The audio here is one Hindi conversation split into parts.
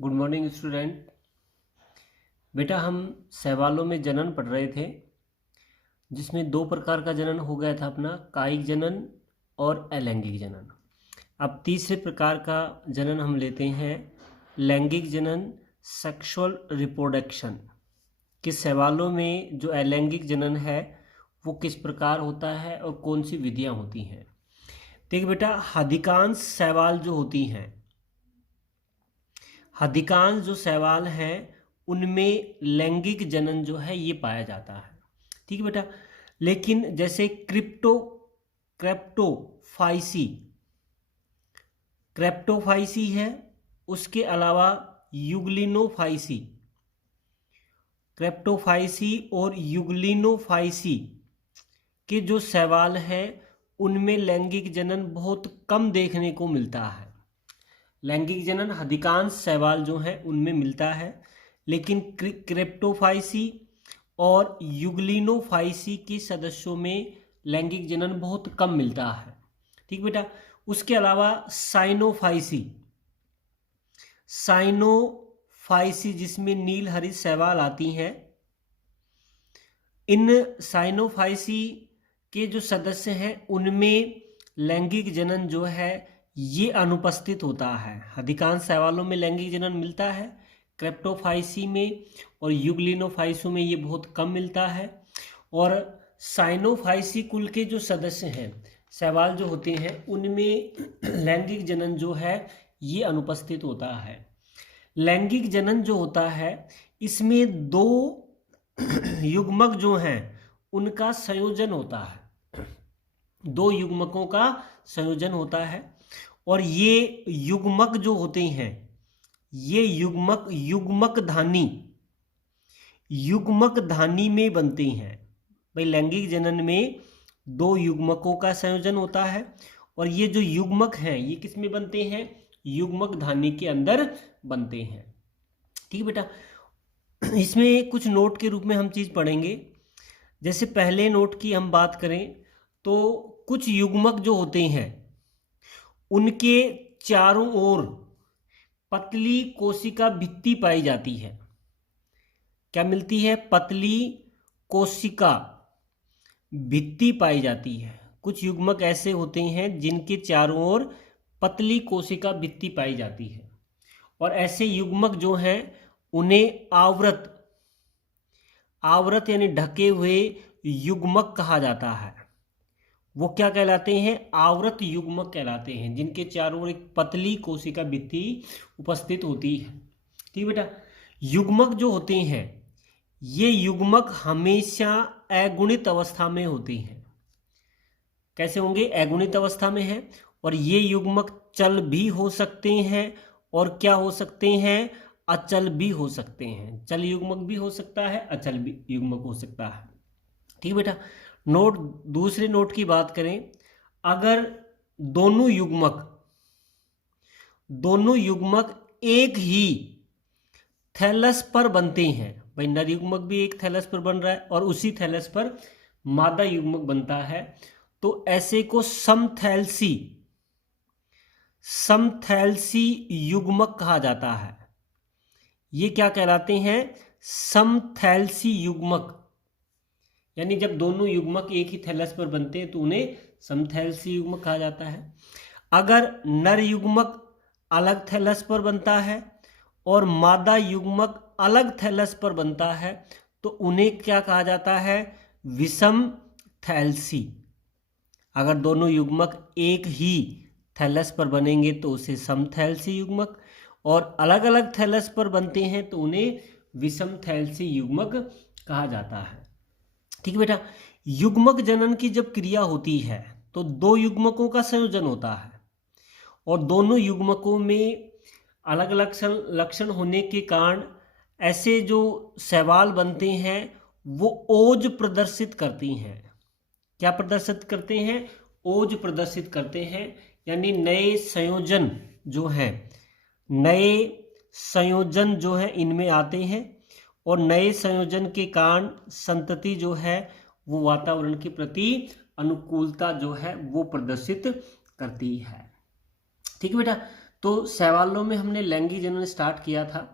Good morning student. बेटा हम सवालों में जनन पढ़ रहे थे, जिसमें दो प्रकार का जनन हो गया था अपना, कायिक जनन और अलैंगिक जनन। अब तीसरे प्रकार का जनन हम लेते हैं, लैंगिक जनन, सेक्सुअल रिप्रोडक्शन। कि सवालों में जो अलैंगिक जनन है वो किस प्रकार होता है और कौन सी विधियां होती हैं। देखिए बेटा, अधिकांश सवाल जो होती हैं, अधिकांश जो सवाल हैं उनमें लैंगिक जनन जो है ये पाया जाता है। ठीक है बेटा, लेकिन जैसे क्रेप्टोफाइसी क्रेप्टोफाइसी है, उसके अलावा युगलिनोफाइसी, क्रेप्टोफाइसी और युगलिनोफाइसी के जो सवाल हैं उनमें लैंगिक जनन बहुत कम देखने को मिलता है। लैंगिक जनन अधिकांश सवाल जो हैं उनमें मिलता है, लेकिन क्रेप्टोफाइसी और युगलिनोफाइसी के सदस्यों में लैंगिक जनन बहुत कम मिलता है। ठीक बेटा, उसके अलावा साइनोफाइसी जिसमें नील हरी सवाल आती हैं, इन साइनोफाइसी के जो सदस्य हैं उनमें लैंगिक जनन जो है ये अनुपस्थित होता है। अधिकांश सवालों में लैंगिक जनन मिलता है, क्रेप्टोफाइसी में और युगलिनोफाइसी में ये बहुत कम मिलता है। और साइनोफाइसी कुल के जो सदस्य हैं, सवाल जो होते हैं उनमें लैंगिक जनन जो है ये अनुपस्थित होता है। लैंगिक जनन जो होता है इसमें दो युग्मक जो हैं उनका संयोजन होता है, दो युग्मकों का संयोजन होता है। और ये युग्मक जो होते हैं ये युग्मक धानी में बनते हैं। भाई, लैंगिक जनन में दो युग्मकों का संयोजन होता है और ये जो युग्मक हैं ये किस में बनते हैं? युग्मक धानी के अंदर बनते हैं। ठीक है बेटा, इसमें कुछ नोट के रूप में हम चीज़ पढ़ेंगे। जैसे पहले नोट की हम बात करें तो कुछ युग्मक जो होते हैं उनके चारों ओर पतली कोशिका भित्ति पाई जाती है। क्या मिलती है? पतली कोशिका भित्ति पाई जाती है। कुछ युग्मक ऐसे होते हैं जिनके चारों ओर पतली कोशिका भित्ति पाई जाती है, और ऐसे युग्मक जो हैं उन्हें आवृत यानी ढके हुए युग्मक कहा जाता है। वो क्या कहलाते हैं? आवृत युग्मक कहलाते हैं, जिनके चारों ओर एक पतली कोशिका भित्ति उपस्थित होती है। ठीक बेटा, युग्मक जो होते हैं ये युग्मक हमेशा अगुणित अवस्था में होते हैं। कैसे होंगे? अगुणित अवस्था में है। और ये युग्मक चल भी हो सकते हैं और क्या हो सकते हैं? अचल भी हो सकते हैं। चल युग्मक भी हो सकता है, अचल भी युग्मक हो सकता है। ठीक बेटा, नोट, दूसरे नोट की बात करें, अगर दोनों युग्मक एक ही थैलस पर बनते हैं, भाई नर युग्मक भी एक थैलस पर बन रहा है और उसी थैलस पर मादा युग्मक बनता है, तो ऐसे को समथैलेसी युग्मक कहा जाता है। ये क्या कहलाते हैं? समथैलेसी युग्मक। यानी जब दोनों युग्मक एक ही थैलस पर बनते हैं तो उन्हें समथैलेसी युग्मक कहा जाता है। अगर नर युग्मक अलग थैलस पर बनता है और मादा युग्मक अलग थैलस पर बनता है तो उन्हें क्या कहा जाता है? विषम थैलेसी। अगर दोनों युग्मक एक ही थैलस पर बनेंगे तो उसे समथैलेसी युग्मक, और अलग अलग थैलस पर बनते हैं तो उन्हें विषम थैलेसी युग्मक कहा जाता है। ठीक है बेटा, युग्मक जनन की जब क्रिया होती है तो दो युग्मकों का संयोजन होता है और दोनों युग्मकों में अलग अलग लक्षण होने के कारण ऐसे जो सवाल बनते हैं वो ओज प्रदर्शित करती हैं। क्या प्रदर्शित करते हैं? ओज प्रदर्शित करते हैं। यानी नए संयोजन जो है इनमें आते हैं और नए संयोजन के कारण संतति जो है वो वातावरण के प्रति अनुकूलता जो है वो प्रदर्शित करती है। ठीक है बेटा, तो शैवालों में हमने लैंगिक जनन स्टार्ट किया था।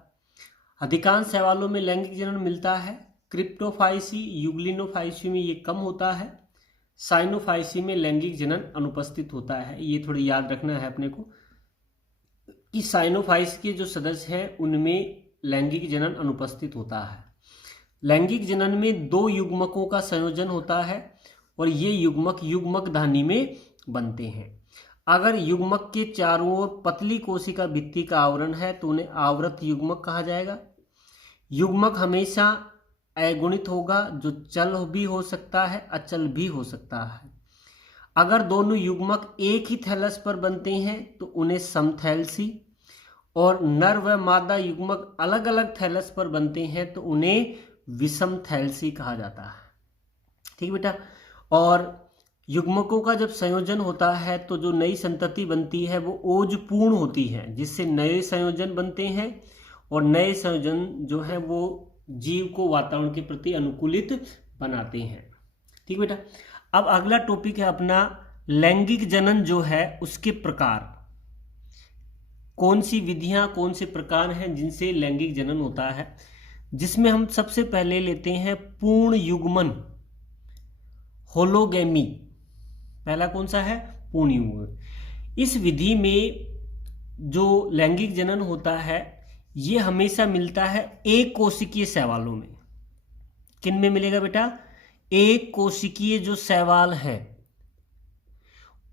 अधिकांश शैवालों में लैंगिक जनन मिलता है। क्रिप्टोफाइसी, यूग्लिनोफाइसी में ये कम होता है। साइनोफाइसी में लैंगिक जनन अनुपस्थित होता है। ये थोड़ी याद रखना है अपने को कि साइनोफाइसी के जो सदस्य हैं उनमें लैंगिक जनन अनुपस्थित होता है। लैंगिक जनन में 2 युग्मकों का संयोजन होता है और ये युग्मक युग्मक धानी में बनते हैं। अगर युग्मक के चारों ओर पतली कोशिका भित्ति का आवरण है तो उन्हें आवृत युग्मक कहा जाएगा। युग्मक हमेशा अगुणित होगा, जो चल भी हो सकता है, अचल भी हो सकता है। अगर दोनों युग्मक एक ही थैलस पर बनते हैं तो उन्हें समथैलेसी, और नर व मादा युग्मक अलग अलग थैलस पर बनते हैं तो उन्हें विषम थैलेसी कहा जाता है। ठीक बेटा। और युग्मकों का जब संयोजन होता है तो जो नई संतति बनती है वो ओजपूर्ण होती है, जिससे नए संयोजन बनते हैं और नए संयोजन जो है वो जीव को वातावरण के प्रति अनुकूलित बनाते हैं। ठीक बेटा। अब अगला टॉपिक है अपना लैंगिक जनन जो है उसके प्रकार। कौन सी विधियां, कौन से प्रकार हैं जिनसे लैंगिक जनन होता है, जिसमें हम सबसे पहले लेते हैं पूर्ण युग्मन, होलोगैमी। पहला कौन सा है? पूर्ण युग्मन। इस विधि में जो लैंगिक जनन होता है ये हमेशा मिलता है एक कोशिकीय शैवालों में। किन में मिलेगा बेटा? एक कोशिकीय जो शैवाल है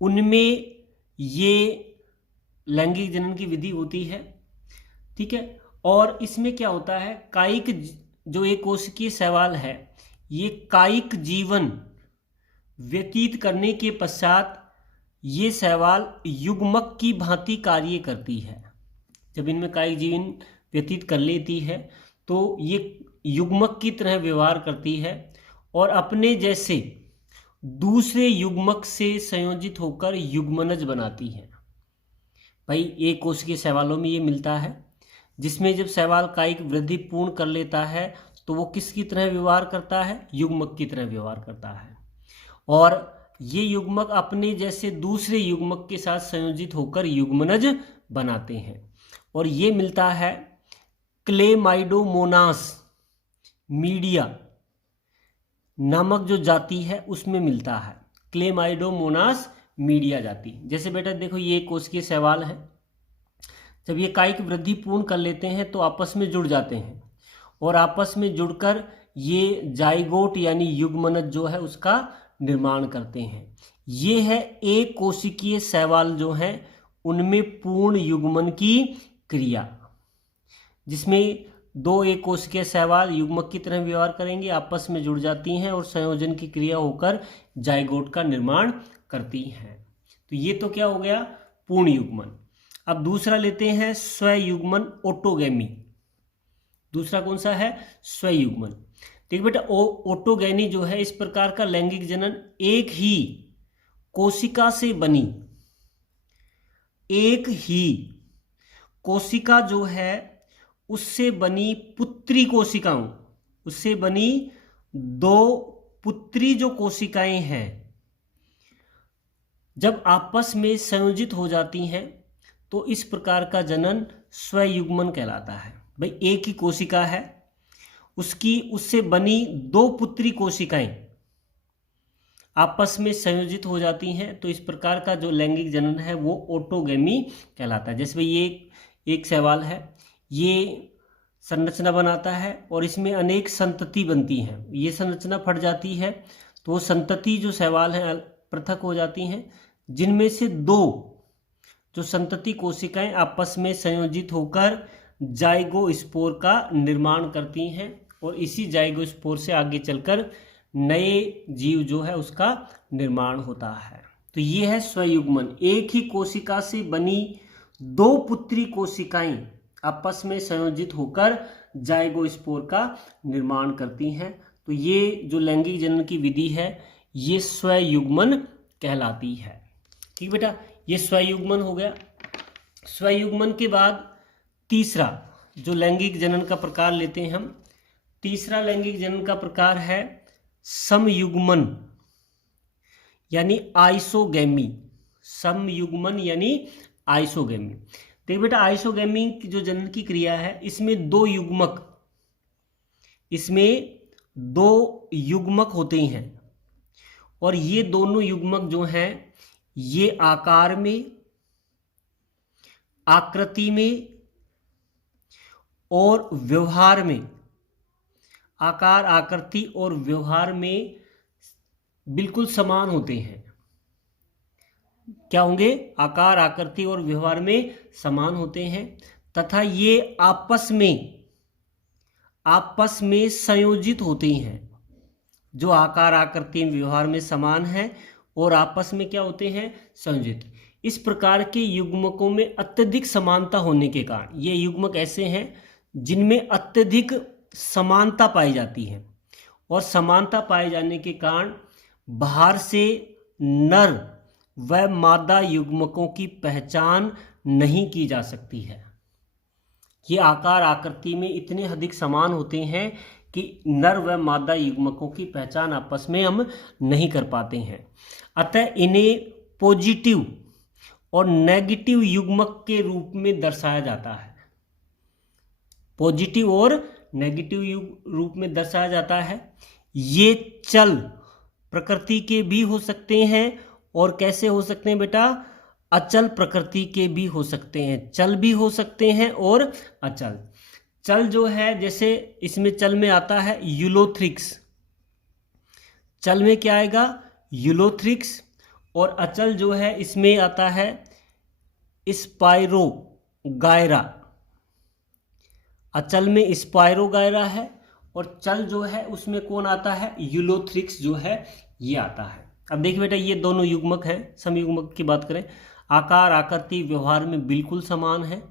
उनमें ये लैंगिक जनन की विधि होती है। ठीक है। और इसमें क्या होता है, कायिक जो एक कोशिकीय शैवाल है ये कायिक जीवन व्यतीत करने के पश्चात ये शैवाल युग्मक की भांति कार्य करती है। जब इनमें कायिक जीवन व्यतीत कर लेती है तो ये युग्मक की तरह व्यवहार करती है और अपने जैसे दूसरे युग्मक से संयोजित होकर युग्मनज बनाती है। भाई एक कोशिकीय शैवालों में ये मिलता है, जिसमें जब शैवाल कायिक वृद्धि पूर्ण कर लेता है तो वो किसकी तरह व्यवहार करता है? युग्मक की तरह व्यवहार करता है। और ये युग्मक अपने जैसे दूसरे युग्मक के साथ संयोजित होकर युग्मनज बनाते हैं। और ये मिलता है क्लेमाइडोमोनास मीडिया नामक जो जाति है उसमें मिलता है। क्लेमाइडोमोनास मीडिया जाति। जैसे बेटा देखो ये कोशिकीय शैवाल है, जब ये कायिक वृद्धि पूर्ण कर लेते हैं तो आपस में जुड़ जाते हैं और आपस में जुड़कर ये जाइगोट यानी युग्मनज जो है उसका निर्माण करते हैं। ये है एक कोशिकीय शैवाल जो है उनमें पूर्ण युग्मन की क्रिया, जिसमें 2 एक कोशिकीय शैवाल युग्मक की तरह व्यवहार करेंगे, आपस में जुड़ जाती हैं और संयोजन की क्रिया होकर जाइगोट का निर्माण करती हैं। तो ये तो क्या हो गया? पूर्ण युग्मन। अब दूसरा लेते हैं स्वयुग्मन, ओटोगैमी। दूसरा कौन सा है? स्वयुग्मन। ठीक बेटा, ओटोगैनी जो है इस प्रकार का लैंगिक जनन एक ही कोशिका से बनी, एक ही कोशिका जो है उससे बनी पुत्री कोशिकाओं, उससे बनी 2 पुत्री जो कोशिकाएं हैं जब आपस में संयोजित हो जाती हैं तो इस प्रकार का जनन स्वयुग्मन कहलाता है। भाई एक ही कोशिका है, उससे बनी 2 पुत्री कोशिकाएं आपस में संयोजित हो जाती हैं तो इस प्रकार का जो लैंगिक जनन है वो ओटोगैमी कहलाता है। जैसे भाई ये एक शैवाल है, ये संरचना बनाता है और इसमें अनेक संतति बनती हैं। ये संरचना फट जाती है तो वो संतति जो शैवाल हैं पृथक हो जाती हैं, जिनमें से 2 जो संतति कोशिकाएं आपस में संयोजित होकर जाइगोस्पोर का निर्माण करती हैं और इसी जाइगोस्पोर से आगे चलकर नए जीव जो है उसका निर्माण होता है। तो ये है स्वयुग्मन। एक ही कोशिका से बनी 2 पुत्री कोशिकाएं आपस में संयोजित होकर जाइगोस्पोर का निर्माण करती हैं। तो ये जो लैंगिक जनन की विधि है ये स्वयुग्मन कहलाती है। ठीक बेटा, ये स्वयुग्मन हो गया। स्वयुग्मन के बाद तीसरा जो लैंगिक जनन का प्रकार लेते हैं हम, तीसरा लैंगिक जनन का प्रकार है समयुग्मन यानी आइसोगैमी। समयुग्मन यानी आइसोगैमी। देखिए बेटा, आइसोगैमी की जो जनन की क्रिया है इसमें दो युग्मक होते हैं, और ये दोनों युग्मक जो हैं ये आकार में, आकृति में और व्यवहार में, आकार, आकृति और व्यवहार में बिल्कुल समान होते हैं। क्या होंगे? आकार, आकृति और व्यवहार में समान होते हैं, तथा ये आपस में संयोजित होते हैं। जो आकार, आकृति, व्यवहार में समान है और आपस में क्या होते हैं? संयोजित। इस प्रकार के युग्मकों में अत्यधिक समानता होने के कारण, ये युग्मक ऐसे हैं जिनमें अत्यधिक समानता पाई जाती है, और समानता पाए जाने के कारण बाहर से नर व मादा युग्मकों की पहचान नहीं की जा सकती है। ये आकार, आकृति में इतने अधिक समान होते हैं कि नर व मादा युग्मकों की पहचान आपस में हम नहीं कर पाते हैं। अतः इन्हें पॉजिटिव और नेगेटिव युग्मक के रूप में दर्शाया जाता है। पॉजिटिव और नेगेटिव रूप में दर्शाया जाता है। ये चल प्रकृति के भी हो सकते हैं, और कैसे हो सकते हैं बेटा? अचल प्रकृति के भी हो सकते हैं। चल भी हो सकते हैं और अचल। चल जो है, जैसे इसमें चल में आता है यूलोथ्रिक्स, चल में क्या आएगा? यूलोथ्रिक्स। और अचल जो है इसमें आता है स्पाइरोगायरा। अचल में स्पाइरोगायरा है, और चल जो है उसमें कौन आता है? यूलोथ्रिक्स जो है ये आता है। अब देखिए बेटा, ये दोनों युग्मक हैं। समयुग्मक की बात करें, आकार, आकृति, व्यवहार में बिल्कुल समान है।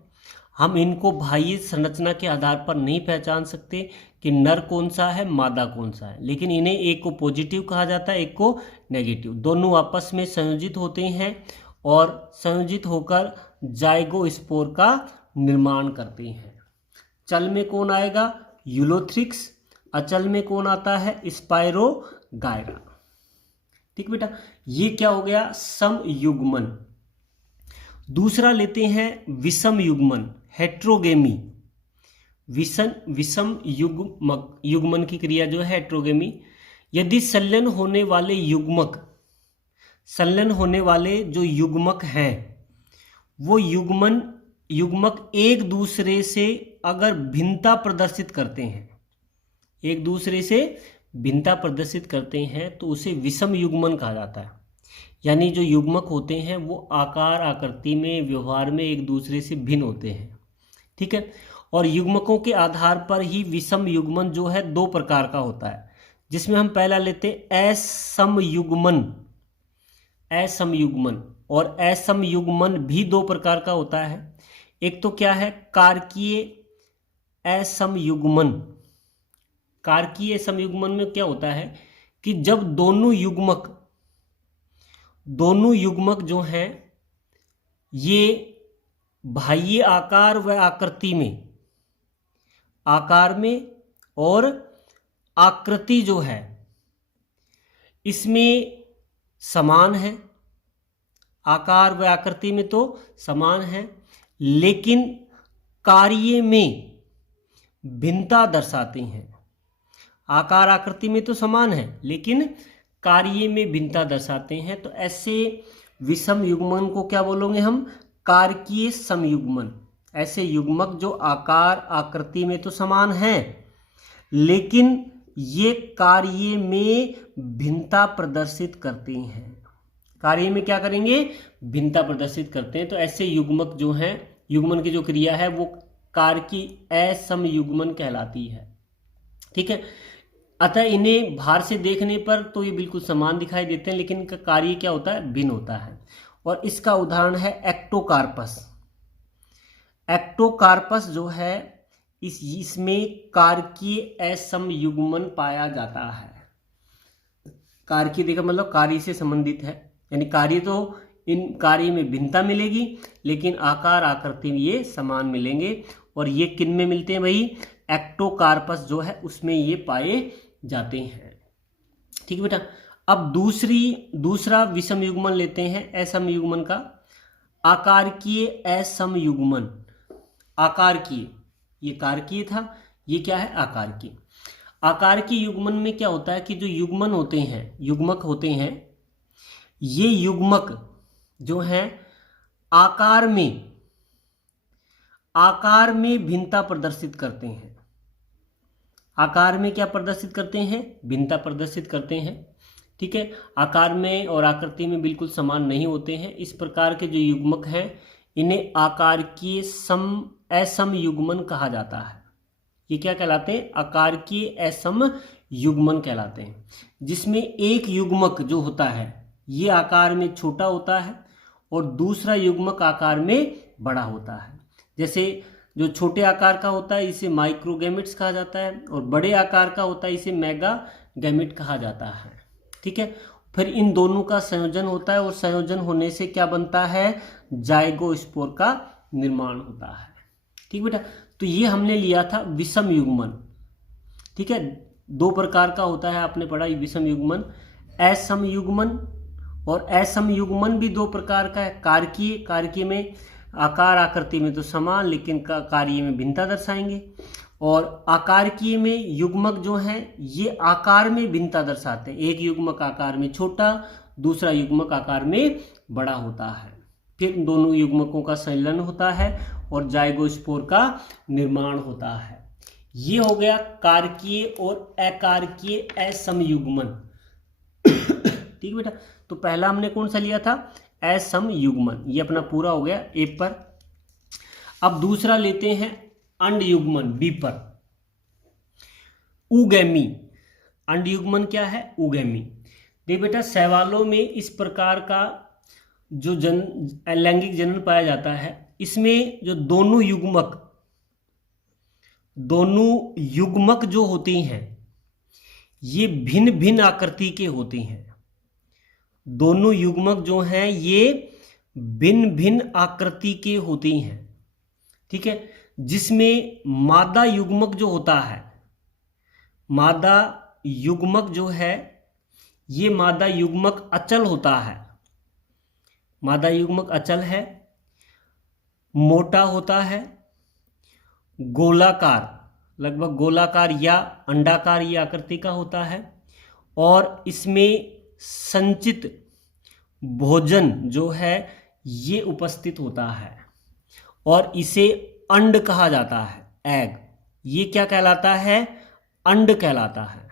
हम इनको बाह्य संरचना के आधार पर नहीं पहचान सकते कि नर कौन सा है, मादा कौन सा है, लेकिन इन्हें एक को पॉजिटिव कहा जाता है, एक को नेगेटिव। दोनों आपस में संयोजित होते हैं और संयोजित होकर जाइगोस्पोर का निर्माण करते हैं। चल में कौन आएगा? यूलोथ्रिक्स। अचल में कौन आता है? स्पाइरोगायरा। ठीक बेटा, ये क्या हो गया? समयुग्मन। दूसरा लेते हैं विषम युग्मन, हेट्रोगेमी। विषम युग्मन की क्रिया जो है हेट्रोगेमी। यदि संलयन होने वाले जो युग्मक हैं, वो युग्मक एक दूसरे से अगर भिन्नता प्रदर्शित करते हैं, एक दूसरे से भिन्नता प्रदर्शित करते हैं, तो उसे विषम युग्मन कहा जाता है। यानी जो युग्मक होते हैं वो आकार, आकृति में, व्यवहार में एक दूसरे से भिन्न होते हैं। ठीक है, और युग्मकों के आधार पर ही विषम युग्मन जो है दो प्रकार का होता है, जिसमें हम पहला लेते हैं असमयुग्मन। और असमयुग्मन भी दो प्रकार का होता है। एक तो क्या है? कारकीय असमयुग्मन। कारकीय समयुग्मन में क्या होता है कि जब दोनों युग्मक जो हैं ये बाह्य आकार व आकृति में, आकार में और आकृति जो है इसमें समान है, आकार व आकृति में तो समान है, लेकिन कार्य में भिन्नता दर्शाते हैं। आकार, आकृति में तो समान है, लेकिन कार्य में भिन्नता दर्शाते हैं। तो ऐसे विषम युग्मन को क्या बोलोगे हम? कारकीय समयुग्मन। ऐसे युग्मक जो आकार, आकृति में तो समान हैं, लेकिन ये कार्य में भिन्नता प्रदर्शित करते हैं। कार्य में क्या करेंगे? भिन्नता प्रदर्शित करते हैं। तो ऐसे युग्मक जो हैं, युग्मन की जो क्रिया है वो कारकीय असमयुग्मन कहलाती है। ठीक है, अतः इन्हें बाहर से देखने पर तो ये बिल्कुल समान दिखाई देते हैं, लेकिन इनका कार्य क्या होता है? भिन्न होता है। और इसका उदाहरण है एक्टोकार्पस। एक्टोकार्पस जो है इसमें कारकीय असमयुग्मन पाया जाता है। कारकीय देखा मतलब कार्य से संबंधित है, यानी कार्य तो इन कार्य में भिन्नता मिलेगी, लेकिन आकार, आकृति में ये समान मिलेंगे। और ये किन में मिलते हैं भाई? एक्टोकार्पस जो है उसमें ये पाए जाते हैं। ठीक है बेटा, अब दूसरा विषम युग्मन लेते हैं असमयुग्मन का। आकारकीय असमयुग्मन। आकारकीय, ये कारकीय था, ये क्या है आकारकीय। आकारकीय युग्मन में क्या होता है कि जो युग्मन होते हैं, युग्मक होते हैं, ये युग्मक जो हैं आकार में भिन्नता प्रदर्शित करते हैं। आकार में क्या प्रदर्शित करते हैं, भिन्नता प्रदर्शित करते हैं। ठीक है, आकार में और आकृति में बिल्कुल समान नहीं होते हैं। इस प्रकार के जो युग्मक हैं इन्हें आकारकीय असम युग्मन कहा जाता है। ये क्या कहलाते हैं, आकारकीय असम युग्मन कहलाते हैं, जिसमें एक युग्मक जो होता है ये आकार में छोटा होता है और दूसरा युग्मक आकार में बड़ा होता है। जैसे जो छोटे आकार का होता है इसे माइक्रोगैमेट्स कहा जाता है और बड़े आकार का होता है इसे मेगागैमेट कहा जाता है। ठीक है, फिर इन दोनों का संयोजन होता है और संयोजन होने से क्या बनता है, जाइगोस्पोर का निर्माण होता है। ठीक बेटा, तो ये हमने लिया था विषम युग्मन। ठीक है, दो प्रकार का होता है, आपने पढ़ा विषम युग्मन, असम युग्मन। और असम युग्मन भी दो प्रकार का है, कारकीय, कारकीय में आकार आकृति में तो समान लेकिन कार्य में भिन्नता दर्शाएंगे, और आकारकीय में युग्मक जो हैं ये आकार में भिन्नता दर्शाते हैं। एक युग्मक आकार में छोटा, दूसरा युग्मक आकार में बड़ा होता है। फिर दोनों युग्मकों का संलयन होता है और जाइगोस्पोर का निर्माण होता है। ये हो गया कारकीय और अकारकीय असमयुग्मन। ठीक बेटा, तो पहला हमने कौन सा लिया था, असमयुग्मन, ये अपना पूरा हो गया ए पर। अब दूसरा लेते हैं अंड युग्मन, बी पर। उगैमी, अंड युग्मन क्या है, उगैमी। देख बेटा, शैवालों में इस प्रकार का जो लैंगिक जनन पाया जाता है, इसमें जो दोनों युग्मक जो होते हैं ये भिन्न भिन्न आकृति के होते हैं। दोनों युग्मक जो हैं ये भिन्न भिन्न आकृति के होते हैं। ठीक है, जिसमें मादा युग्मक जो होता है, मादा युग्मक जो है ये मादा युग्मक अचल होता है। मादा युग्मक अचल है, मोटा होता है, गोलाकार, लगभग गोलाकार या अंडाकार ये आकृति का होता है, और इसमें संचित भोजन जो है ये उपस्थित होता है और इसे अंड कहा जाता है, एग। ये क्या कहलाता है, अंड कहलाता है।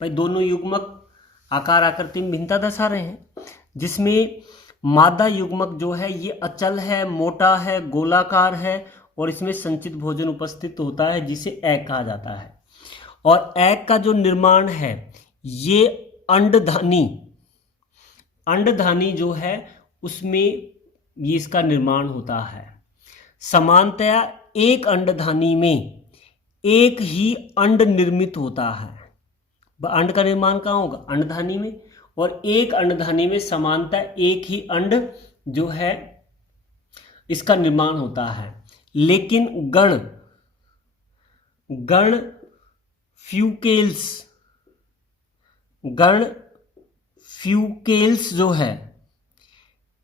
भाई दोनों युग्मक आकार आकृति में भिन्नता दर्शा रहे हैं, जिसमें मादा युग्मक जो है ये अचल है, मोटा है, गोलाकार है और इसमें संचित भोजन उपस्थित होता है जिसे एग कहा जाता है। और एग का जो निर्माण है ये अंडधानी जो है उसमें ये इसका निर्माण होता है। समानतया एक अंडधानी में एक ही अंड निर्मित होता है। अंड का निर्माण कहाँ होगा, अंडधानी में, और एक अंडधानी में समानतः एक ही अंड जो है इसका निर्माण होता है। लेकिन गण फ्यूकेल्स जो है,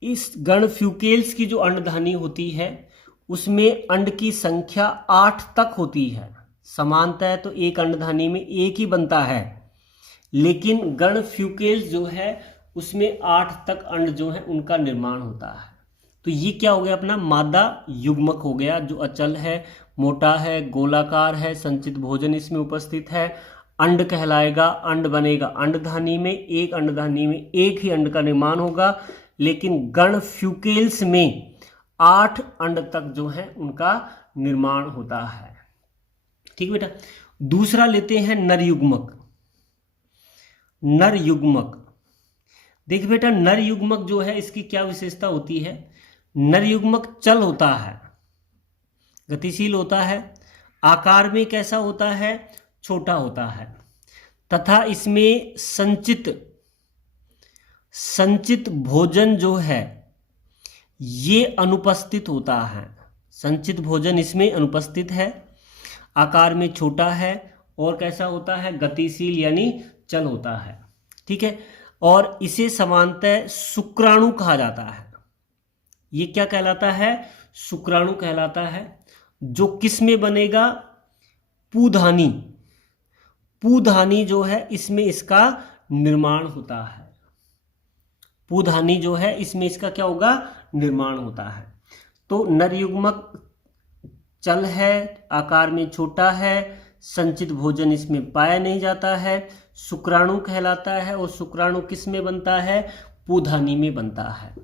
इस गण फ्यूकेल्स की जो अंडधानी होती है उसमें अंड की संख्या 8 तक होती है। समानतः तो एक अंडधानी में एक ही बनता है, लेकिन गण फ्यूकेल्स जो है उसमें 8 तक अंड जो है उनका निर्माण होता है। तो ये क्या हो गया, अपना मादा युग्मक हो गया जो अचल है, मोटा है, गोलाकार है, संचित भोजन इसमें उपस्थित है, अंड कहलाएगा, अंड बनेगा अंडधानी में, एक अंडधानी में एक ही अंड का निर्माण होगा। लेकिन गण फ्यूकेल्स में 8 अंड तक जो है उनका निर्माण होता है। ठीक बेटा, दूसरा लेते हैं नर युग्मक। नर युग्मक, देख बेटा, नर युग्मक जो है इसकी क्या विशेषता होती है, नर युग्मक चल होता है, गतिशील होता है, आकार में कैसा होता है, छोटा होता है, तथा इसमें संचित भोजन जो है ये अनुपस्थित होता है। संचित भोजन इसमें अनुपस्थित है, आकार में छोटा है और कैसा होता है, गतिशील यानी चल होता है। ठीक है, और इसे समानतः शुक्राणु कहा जाता है। ये क्या कहलाता है? शुक्राणु कहलाता है, जो किस में बनेगा? पूधानी। पूधानी जो है इसमें इसका निर्माण होता है। पूधानी जो है इसमें इसका क्या होगा? निर्माण होता है। तो नर युग्मक चल है, आकार में छोटा है, संचित भोजन इसमें पाया नहीं जाता है, शुक्राणु कहलाता है, और शुक्राणु किस में बनता है? पूधानी में बनता है।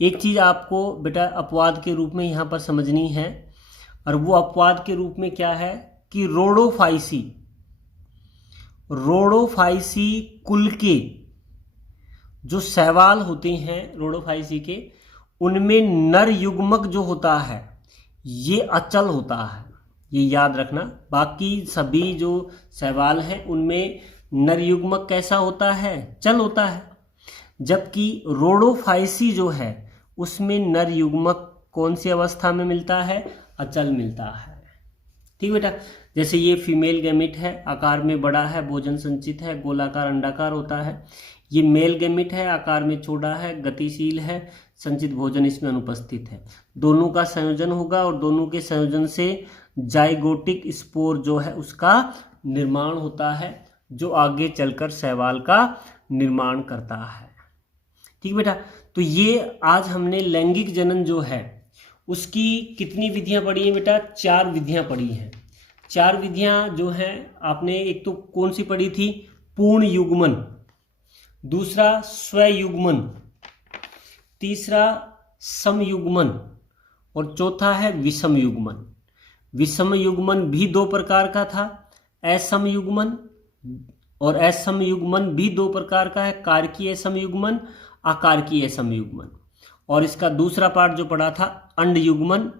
एक चीज आपको बेटा अपवाद के रूप में यहाँ पर समझनी है, और वो अपवाद के रूप में क्या है कि रोडोफाइसी कुल के जो शैवाल होते हैं रोडोफाइसी के, उनमें नर युग्मक जो होता है ये अचल होता है, ये याद रखना। बाकी सभी जो शैवाल हैं उनमें नर युग्मक कैसा होता है? चल होता है। जबकि रोडोफाइसी जो है उसमें नर युग्मक कौन सी अवस्था में मिलता है? अचल मिलता है। ठीक बेटा, जैसे ये फीमेल गैमिट है, आकार में बड़ा है, भोजन संचित है, गोलाकार अंडाकार होता है। ये मेल गैमिट है, आकार में छोटा है, गतिशील है, संचित भोजन इसमें अनुपस्थित है। दोनों का संयोजन होगा और दोनों के संयोजन से जाइगोटिक स्पोर जो है उसका निर्माण होता है, जो आगे चलकर शैवाल का निर्माण करता है। ठीक बेटा, तो ये आज हमने लैंगिक जनन जो है उसकी कितनी विधियां पढ़ी हैं बेटा? 4 विधियां पढ़ी हैं। 4 विधियां जो हैं आपने एक तो कौन सी पढ़ी थी? पूर्ण युग्मन, दूसरा स्वयुग्मन, तीसरा समयुग्मन, और चौथा है विषम युग्मन। विषम युग्मन भी 2 प्रकार का था, असमयुग्मन, और असमयुग्मन भी 2 प्रकार का है, कारकीय समयुग्मन, अकारकीय समयुग्मन। और इसका दूसरा पार्ट जो पढ़ा था अंड युग्मन,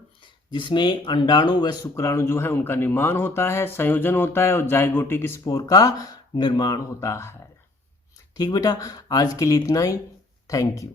जिसमें अंडाणु व शुक्राणु जो है उनका निर्माण होता है, संयोजन होता है, और जाइगोटिक स्पोर का निर्माण होता है। ठीक बेटा, आज के लिए इतना ही। Thank you.